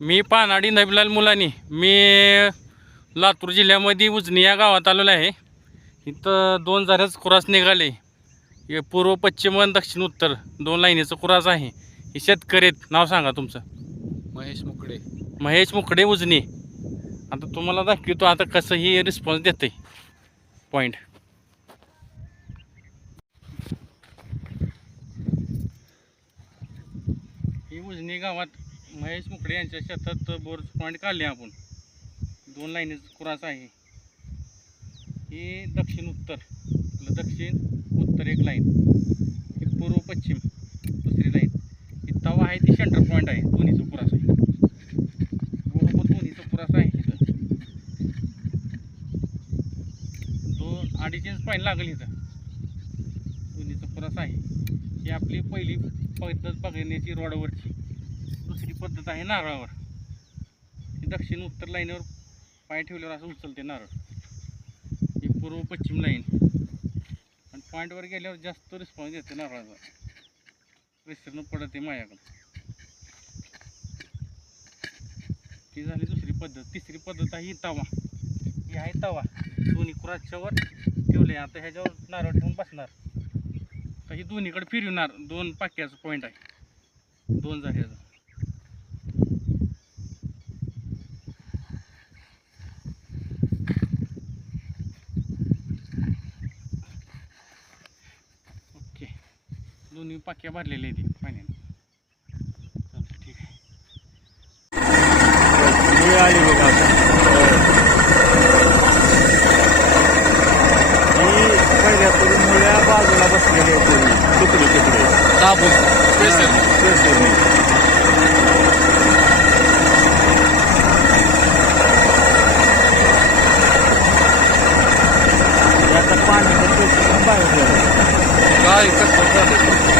मी पानाडी नबीलाल मुलानी. मी लातूर जिल्ह्यामध्ये उजनी या गावात आलेलो आहे. इथं दोन झाऱ्याच कुरास निघाले. हे पूर्व पश्चिम आणि दक्षिण उत्तर दोन लाईनीचं कुरास आहे. हे शेतकरी आहेत. नाव सांगा तुमचं. महेश मुकडे. महेश मुकडे उजनी. आता तुम्हाला दाखवतो आता कसं ही रिस्पॉन्स देते पॉईंट ही उजनी गावात महेश मुकडे यांच्या शेतात बोर पॉईंट काढले आपण. दोन लाईनीच कुरास आहे. ही दक्षिण उत्तर. आपलं दक्षिण उत्तर एक लाईन. ही पूर्व पश्चिम दुसरी लाईन. ही तवा आहे ती सेंटर पॉईंट आहे. दोन्हीचं कुरास आहे. बरोबर दोन्हीचं पुरास आहे इथं. दोन अडीच इंच पाणी लागेल इथं. दोन्हीचं पुरास आहे. ही आपली पहिली पद्धत बघण्याची रोडवरची दुसरी पद्धत आहे नारळावर. ती दक्षिण उत्तर लाईनवर पाय ठेवल्यावर असं उचलते नारळ. ही पूर्व पश्चिम लाईन. आणि पॉईंटवर गेल्यावर जास्त रिस्पॉन्स देते नारळाचा. विसरणं पडते माझ्याकडं ती झाली दुसरी पद्धत. तिसरी पद्धत आहे ही तवा. ही आहे तवा. दोन्ही कुराच्यावर ठेवले आता ह्याच्यावर नारळ ठेवून बसणार. तर ही दोन्हीकडे फिरवणार. दोन पाक्याचं पॉईंट आहे. दोन जागेचं दोन्ही पाक्या भरलेल्या आहेत पाण्याने. ठीक आहे. मुळ्या बाजूला पाणी काय कसं